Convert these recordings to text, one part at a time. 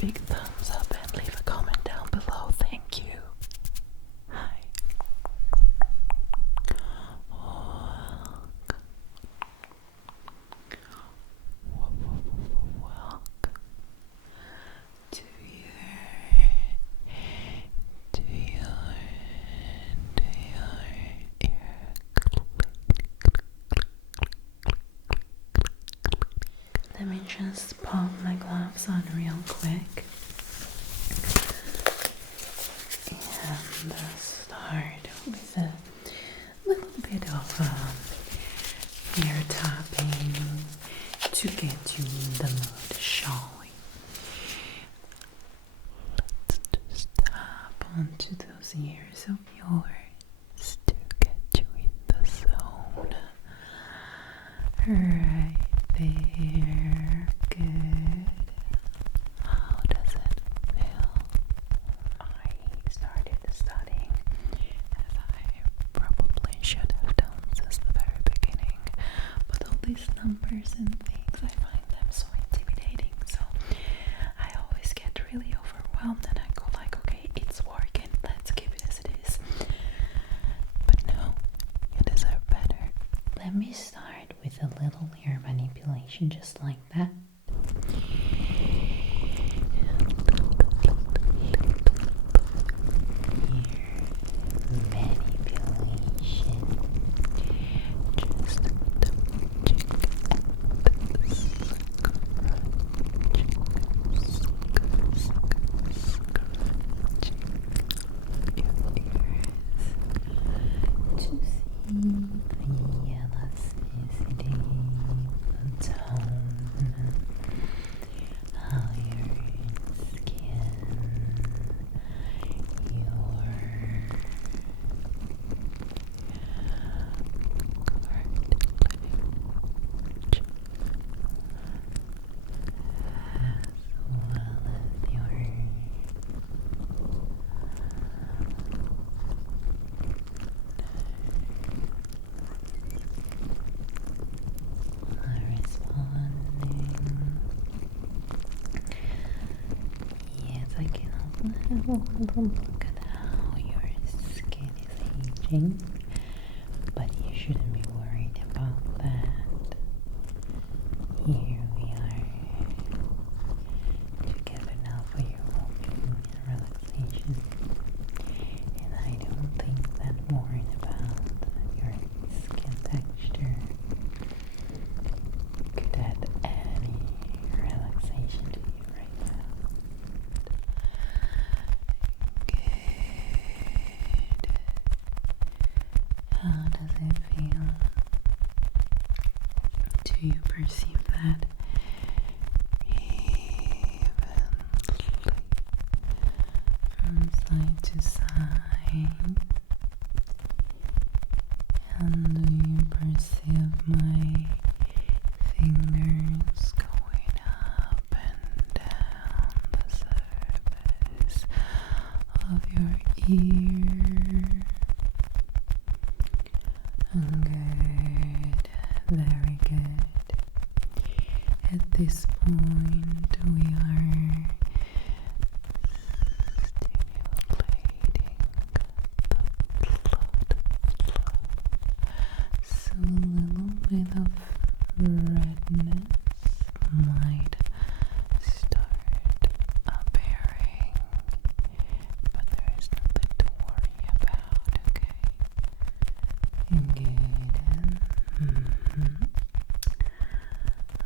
big thumbs up and leave a comment down below. Thank you. Hi. Welcome to your ear. Let me just pop my gloves on real quick and start with a little bit of ear tapping to get you in the mood, shall we? Let's just tap onto those ears of yours to get you in the zone. Right there. Good. How does it feel? I started studying, as I probably should have done since the very beginning, but all these numbers and things, I find them so intimidating, so I always get really overwhelmed and I go like, okay, it's working, let's keep it as it is. But no, you deserve better. Let me start with a little ear manipulation just like that. Ear manipulation. Just touching and scratching your ears to see the elasticity, the tone, how your skin, your cartilage, as well as your are responding. Yes, I can also have a little look at how your skin is aging, but you shouldn't be worried about that. Here we are together now for your well-being and relaxation, and I don't think that worrying about your skin texture could add any relaxation to you right now. Good. How does it feel? Do you perceive that evenly from side to side? And do you perceive my fingers going up and down the surface of your ear? Good, very good. At this point, we are stimulating the blood flow. So a little bit of redness might start appearing, but there is nothing to worry about, okay? Good.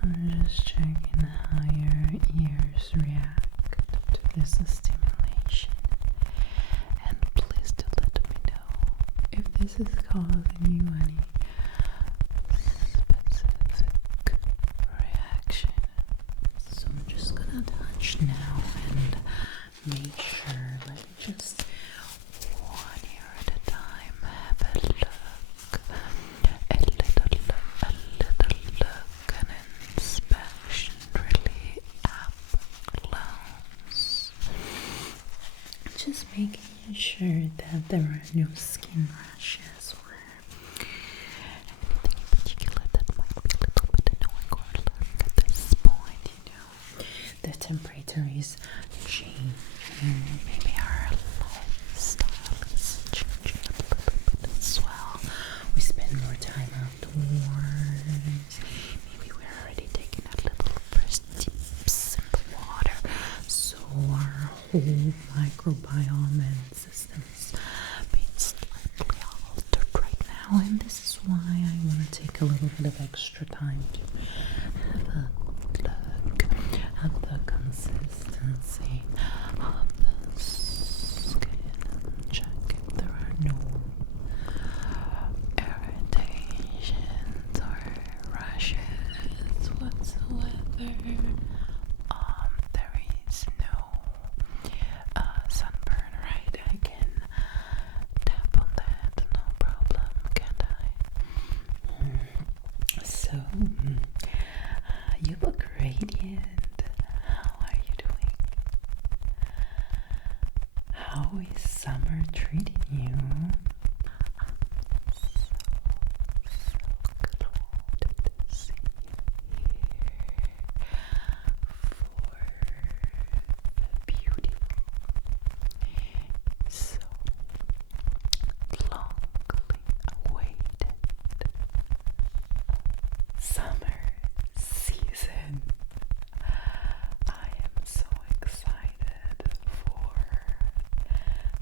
I'm just checking how your ears react to this stimulation, and please do let me know if this is causing you any specific reaction. So I'm just gonna touch now and make sure. Let me just one ear at a time have a look, a little look, an inspection really up close. Just making sure that there are no skin rashes or anything in particular that might be a little bit annoying or alert at this point, you know. The temperature is changing. Maybe our lifestyle is changing a little bit as well. We spend more time outdoors. Maybe we're already taking a little first dips in the water, so our whole microbiome and system is being slightly altered right now, and this is why I want to take a little bit of extra time to have a look at the consistency of the skin and check if there are no irritations or rashes whatsoever. There is no sunburn, right? I can tap on that, no problem, can't I? So, you look radiant. How are you doing? How is summer treating you? So glad to see you here for the beautiful, so longly awaited summer season. I am so excited for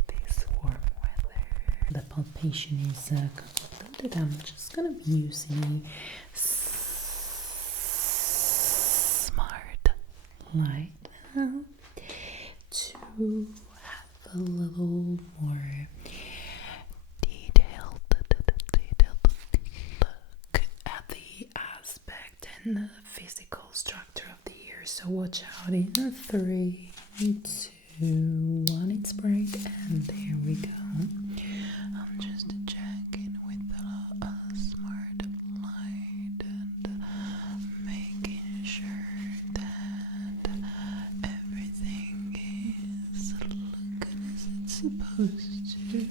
this warm weather. The palpation is concluded. I'm just gonna be using smart light now to have a little more detailed look at the aspect and the physical structure of the ear. So watch out in 3, 2, 1. It's bright, and there we go. I'm just checking with a smart light and making sure that everything is looking as it's supposed to.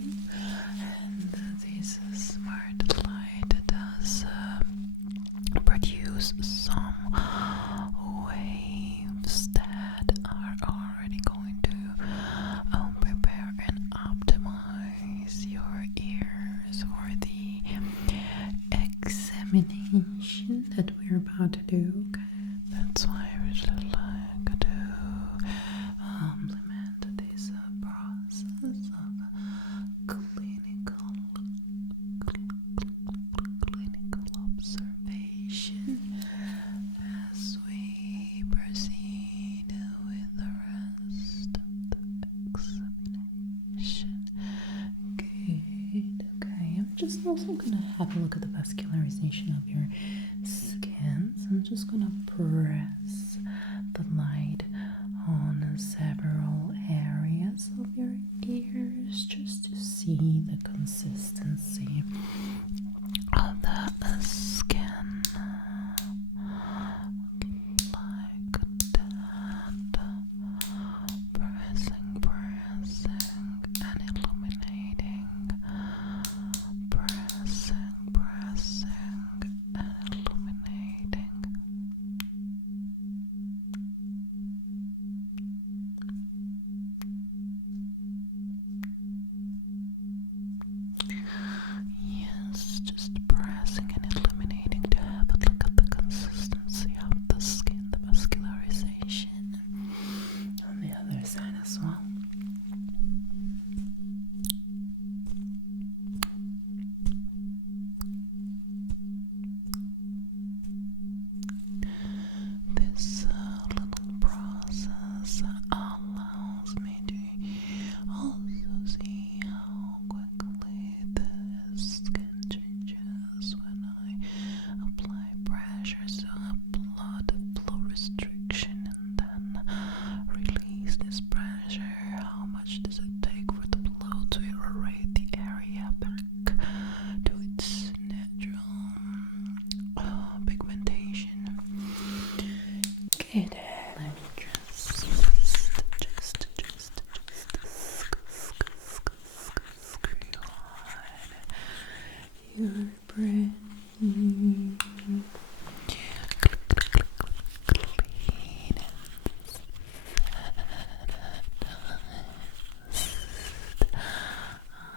And this smart light does produce some waves that are already going to prepare and optimize your ears for the examination that we're about to do. Okay? That's why I really like to implement this process of clinical observation as we proceed with the rest of the examination. Good. Okay, I'm just also gonna have a look at the vascularization of your skin. So I'm just gonna press the light on several areas of your ears just to see the consistency of the skin, like that, pressing and illuminating, pressing and illuminating.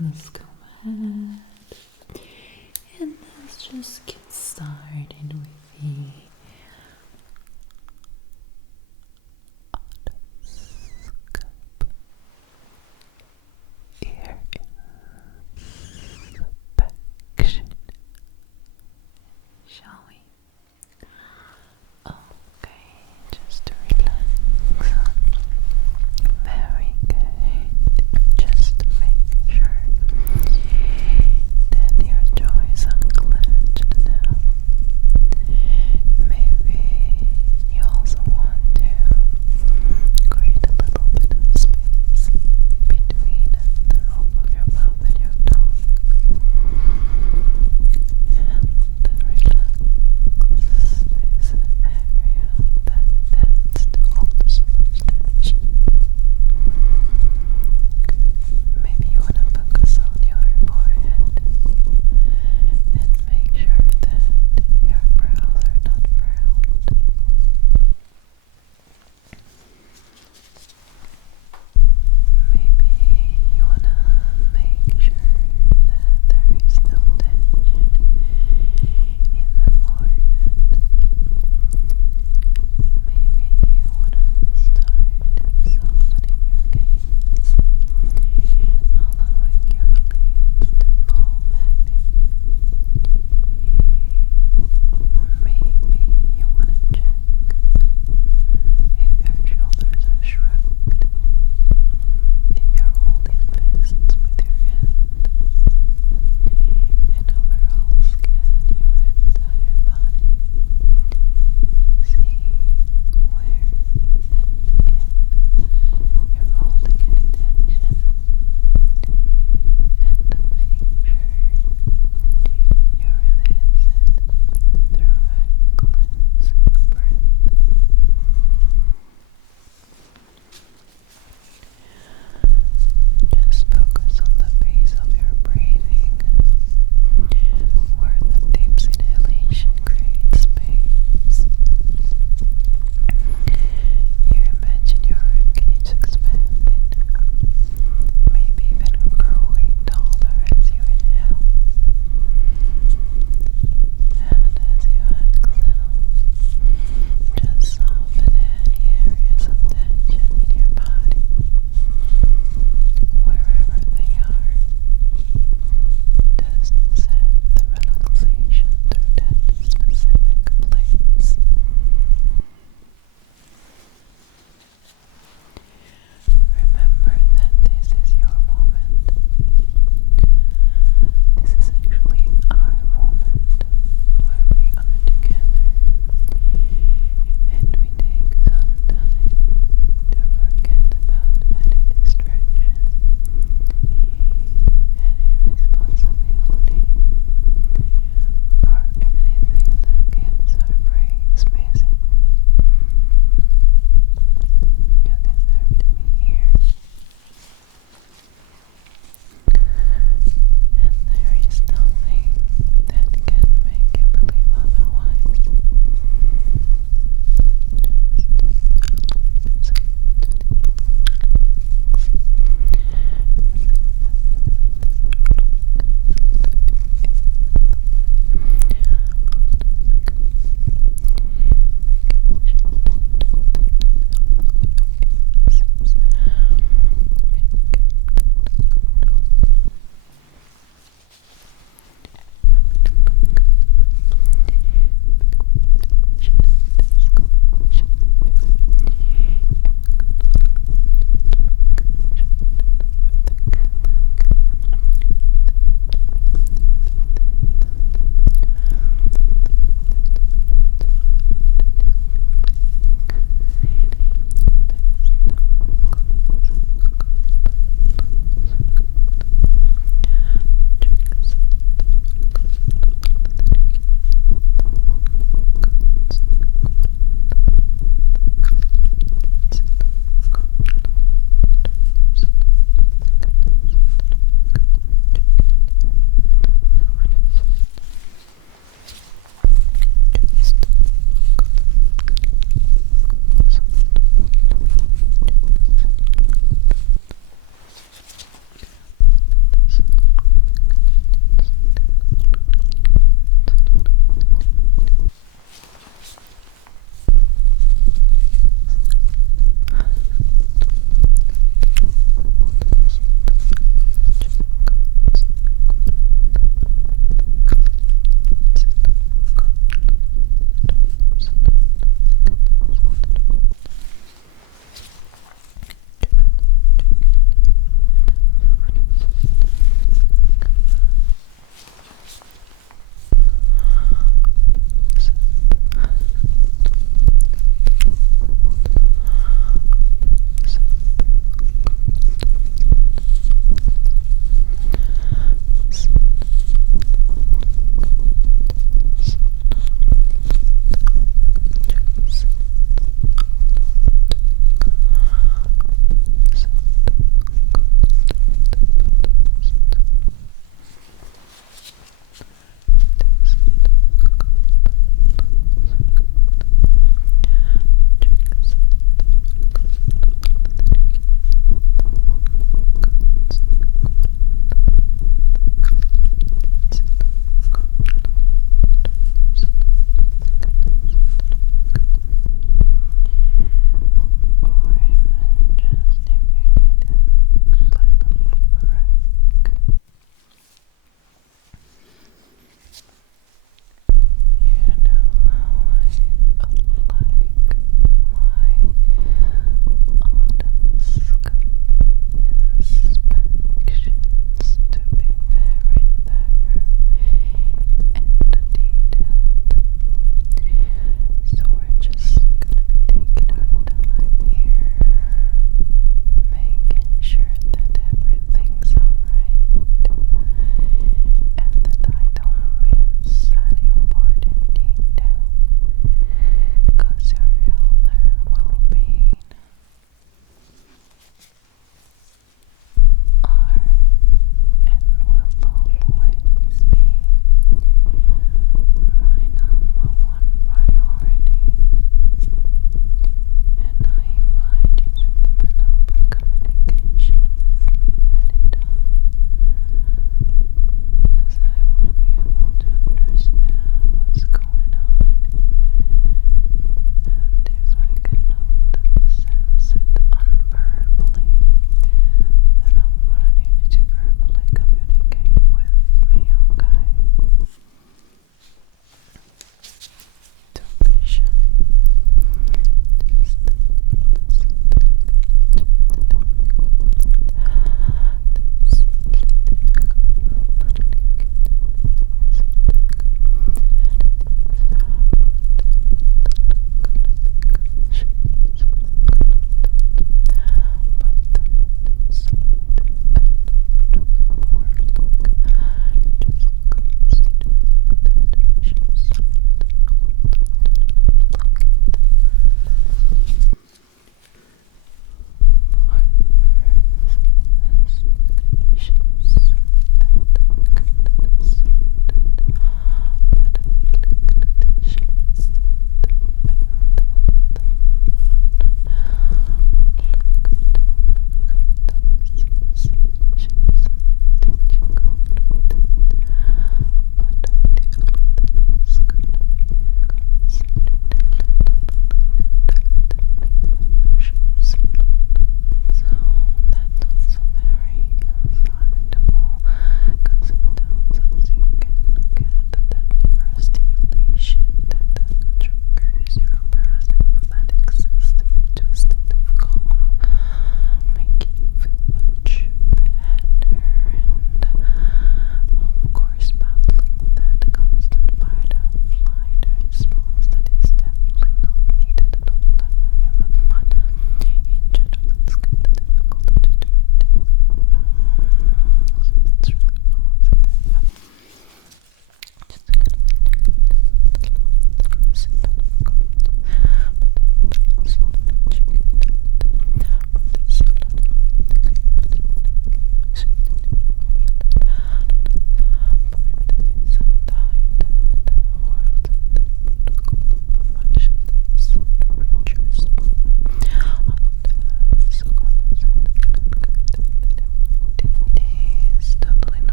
let's go ahead and let's just get started with the otoscope. Ear inspection, shall we? Okay, just to relax. Very good. Just to make sure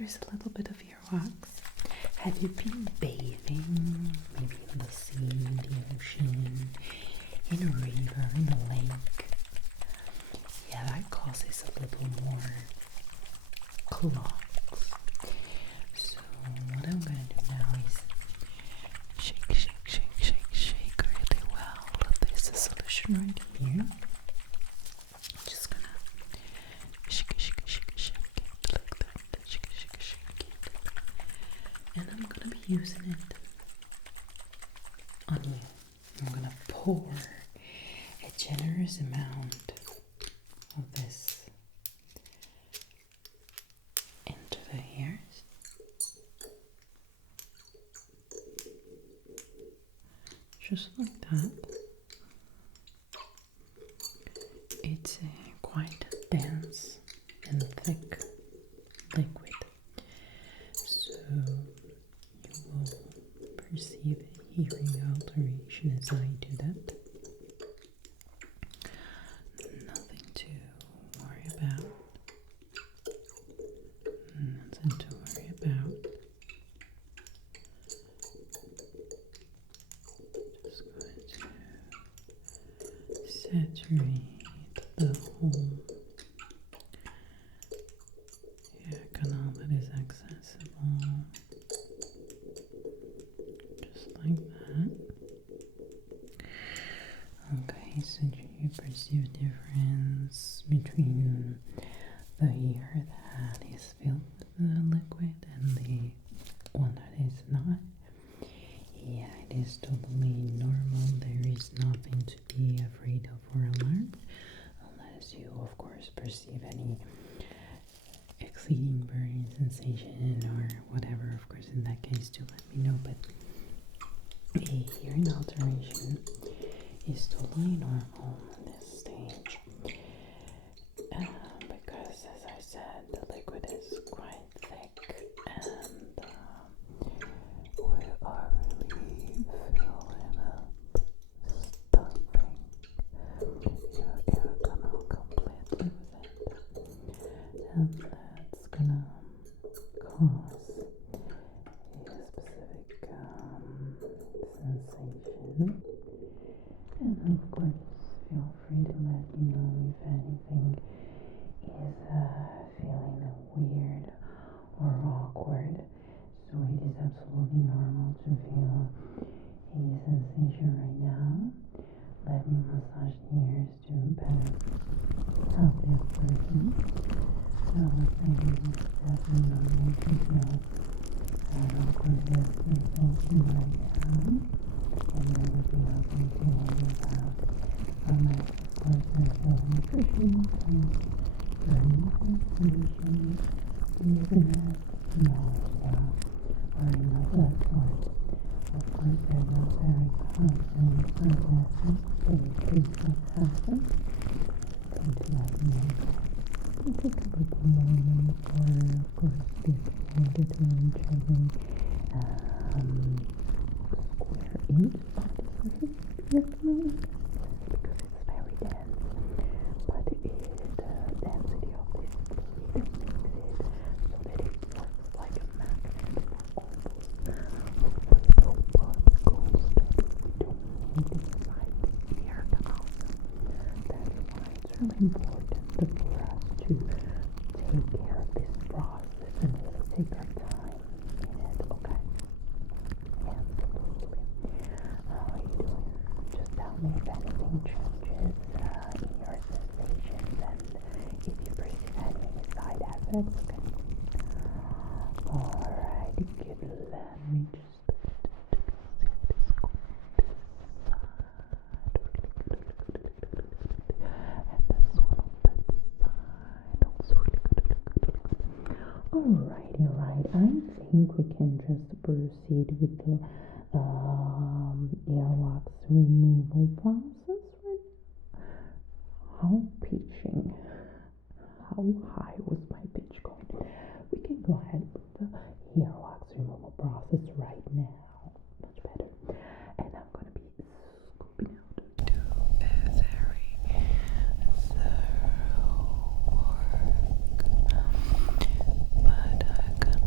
there's a little bit of earwax. Have you been bathing? Maybe in the sea, in the ocean, in a river, in a lake? Yeah, that causes a little more clogs. So what I'm gonna do now is shake, shake, shake, shake, shake really well. There's a solution right here. Just gonna shake, shake, shake, shake it like that. Shake, shake, shake it. And I'm gonna be using it on you. I'm gonna pour a generous amount of this into the hairs. Just like that. It's quite dense and thick liquid, so you will perceive a hearing alteration as I do that. Nothing to worry about. Nothing to worry about. Just going to saturate the whole hair canal that is accessible. Just like that. Okay, so do you perceive difference between the hair that is filled with the liquid and the one that is not? Yeah, it is totally normal. There is nothing to be afraid of or alarmed, unless you, of course, perceive any exceeding burning sensation or whatever. Of course, in that case, do let me know. But a hearing alteration is totally normal at this stage, because, as I said, the liquid is quite thick, and we are really filling up, stuffing your ear canal completely with it, and that's gonna cause a specific sensation. And of course, feel free to let me know if anything is feeling weird or awkward. So it is absolutely normal to feel a sensation right now. Let me massage the ears to better help this person. So maybe it's definitely normal to feel an awkward sensation right now. And there would be nothing to worry about. Unless, of course, there's no nutrition and burning sensation, dizziness, nausea, or any of that sort. Of course, they're not very common processes, so please don't happen. Come to let me know. You take a little moment, or of course, before the to each every square inch of the surface here, because it's very dense, but the density of this fluid makes it so that it works like a magnet for all those little particles that we don't need inside the air canal. That's why it's really important for us to take care of this process and really take our time in it, okay? Absolutely. How are you doing? Just tell me if anything changes in your sensations and if you perceive any side effects, okay? Alright, good. Let me just Alrighty, right. I think we can just proceed with the earwax removal process right now. How pitching? How high was my pitch going? We can go ahead with the earwax removal process right now. Much better. And I'm going to be scooping out to a very thorough work. But I'm gonna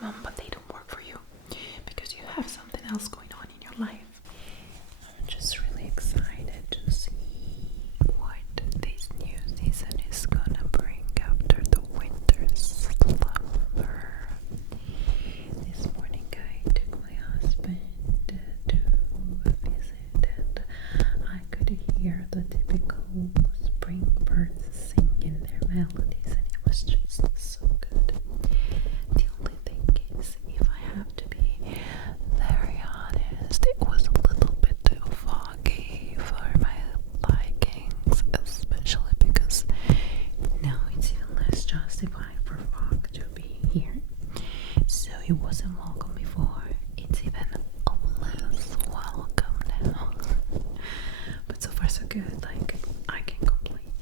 minimum, but they don't work for you because you have something else going on in your life. I'm just really excited to see what this new season is gonna bring after the winter slumber. This morning I took my husband to a visit and I could hear the typical spring birds singing their melodies and it was just so good. The only thing is, if I have to be very honest, it was a little bit too foggy for my likings, especially because now it's even less justified for fog to be here. So it wasn't welcome before, it's even less welcome now. But so far so good, like I can't complain.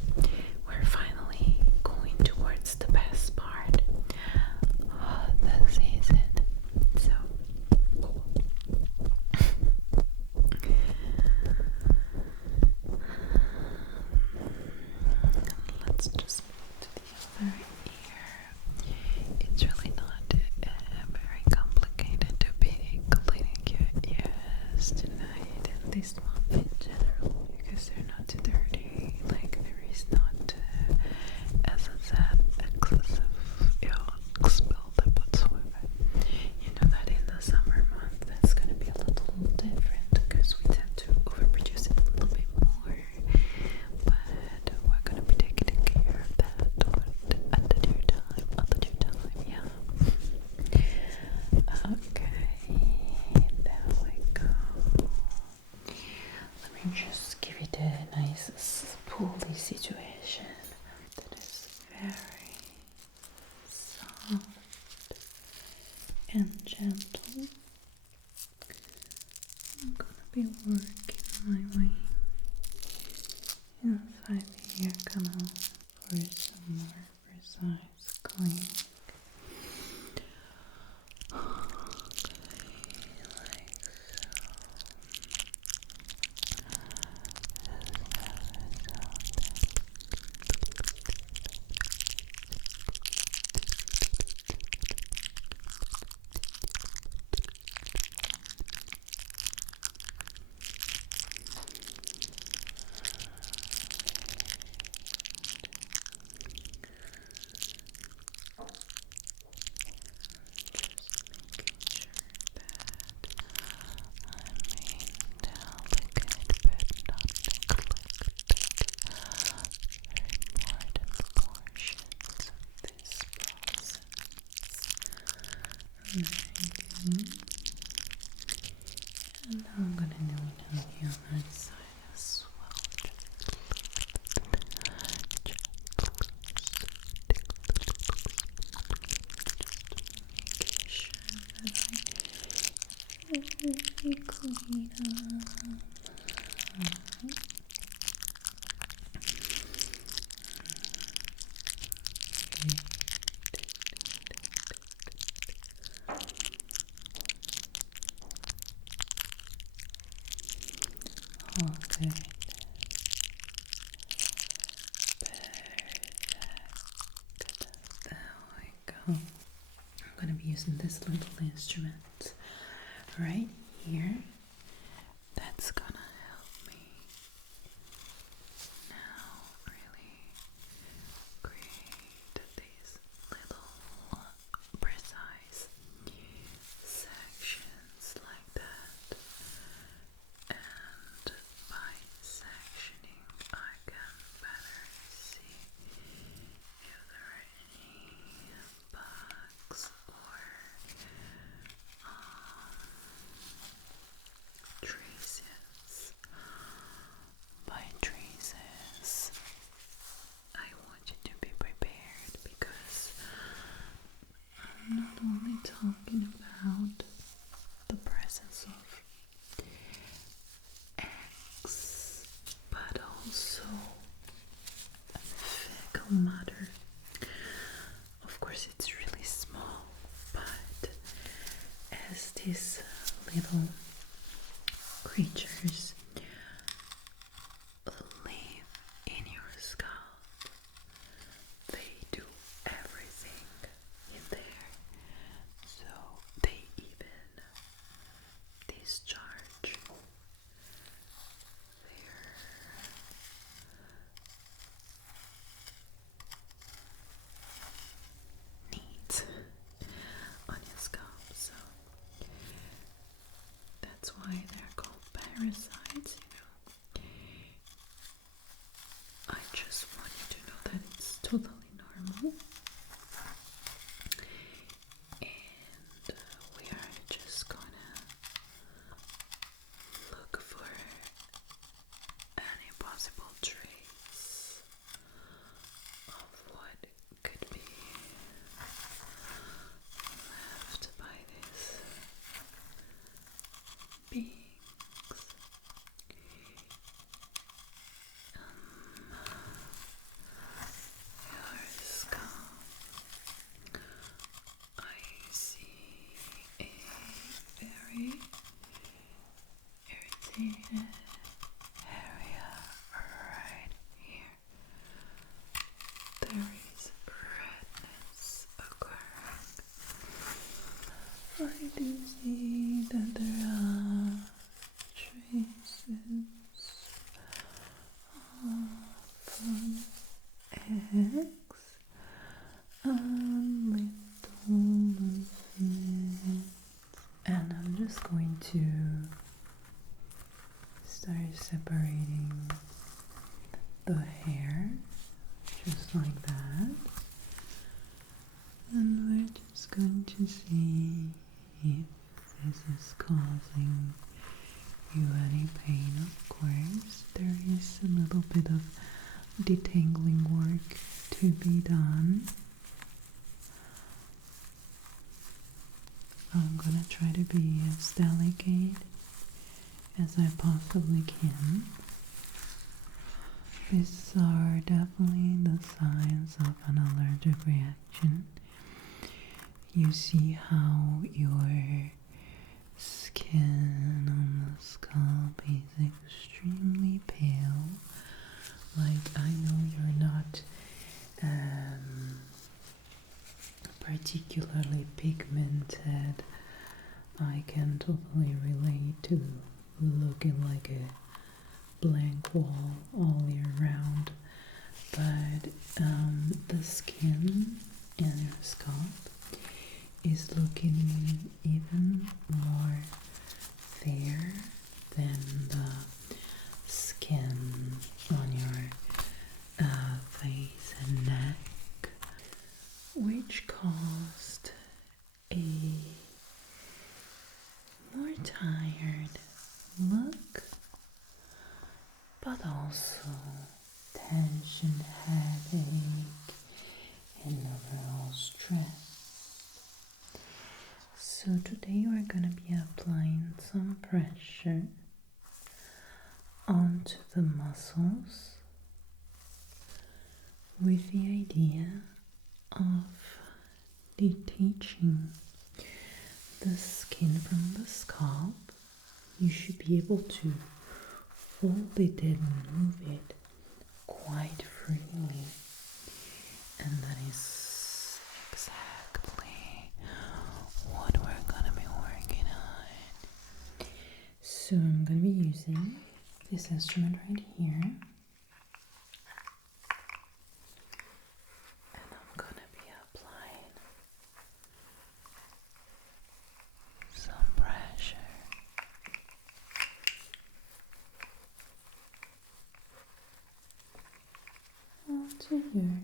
We're finally going towards the best part of the season. So cool. Let's just move to the other ear. It's really not very complicated to be cleaning your ears tonight and this month in general because they're not too dirty. Like there is not, as I said, excessive buildup whatsoever. You know that in the summer month that's gonna be a little different because we tend to overproduce it a little bit more. But we're gonna be taking care of that at the due time, yeah. Okay, there we go. Let me just give it a nice spoolie situation that is very soft and gentle. I'm gonna be working my way inside the ear canal for some more precise cleaning. And I'm gonna do it on the other side as well. Making sure that I really clean up. Okay. There we go. I'm gonna be using this little instrument right here. That's gonna help me now really create these little precise sections like that. And by sectioning, I can better see if there are any bugs or traces. By traces, I want you to be prepared because I'm not only talking about the presence of eggs, but also fecal matter. Of course, it's really small, but as these little creatures live in your scalp, they do everything in there. So parasites, I just want you to know that it's totally normal. And we are just gonna look for any possible trace of what could be left by these beings. Your scalp, I see a very irritated area right here. There is redness occurring. I do see that there are traces of eggs and little movements. And I'm just going to start separating the hair just like that, and we're just going to see if this is causing you any pain. Of course, there is a little bit of detangling work to be done. I'm gonna try to be as delicate as I possibly can. These are definitely the signs of an allergic reaction. You see how your skin on the scalp is extremely pale. Like, I know you're not particularly pigmented. I can totally relate to looking like a blank wall all year round, but the skin in your scalp is looking even more fair than the skin on your face and neck, which caused a more tired look, but also tension, headache, and overall stress. So today we're gonna be applying some pressure onto the muscles with the idea of detaching the skin from the scalp. You should be able to fold it and move it quite freely, and that is exactly what we're gonna be working on. So I'm gonna be using this instrument right here, and I'm gonna be applying some pressure onto your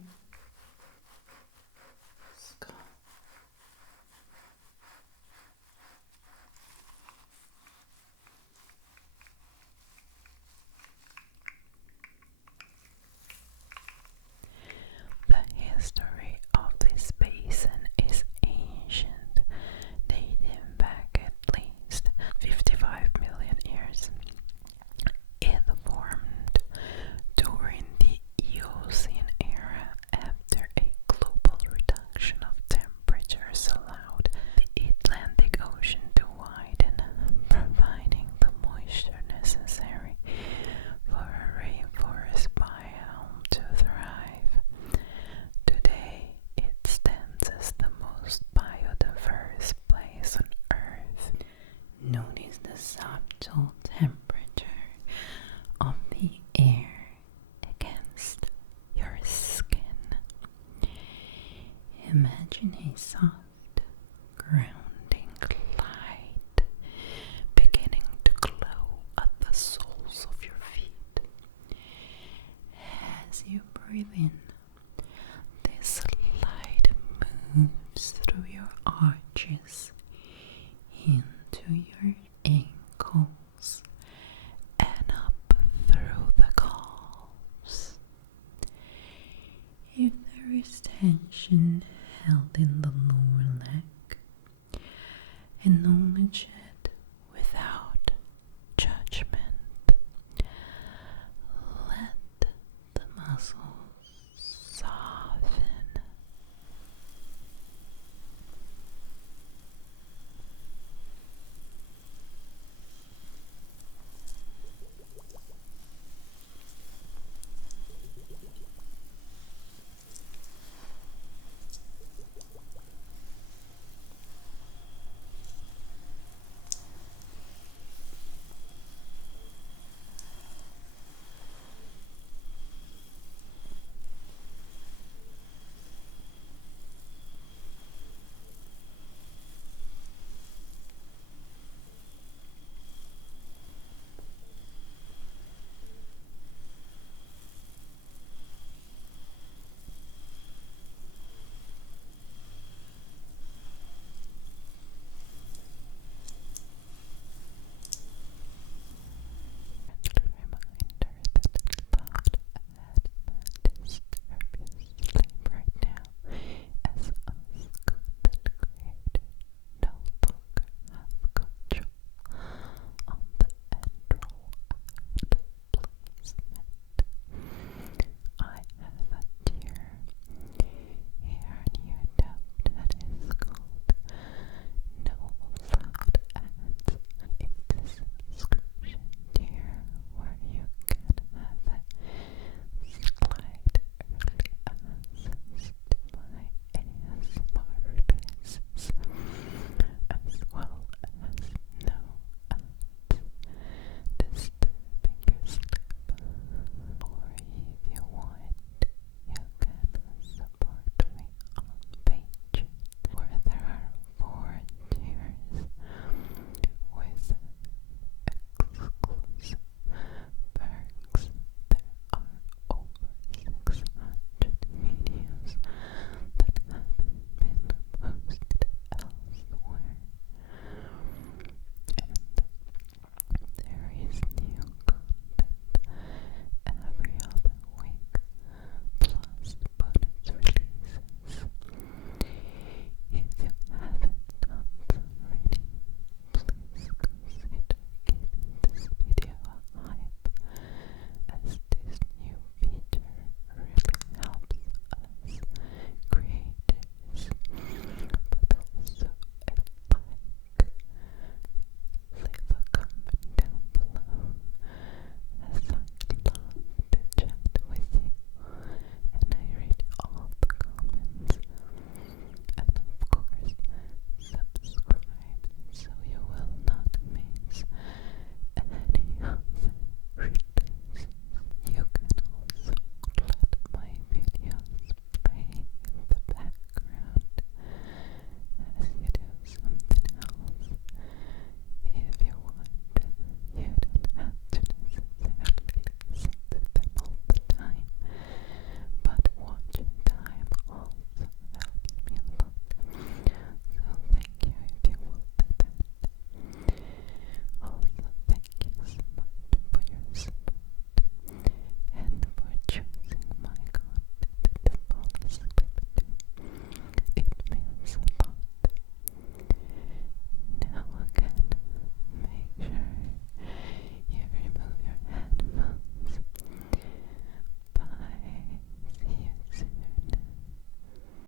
scalp. The history of this basin is ancient, dating back at least 55 million years. It formed during the Eocene era arches into your ankles and up through the calves. If there is tension held in the lower leg, an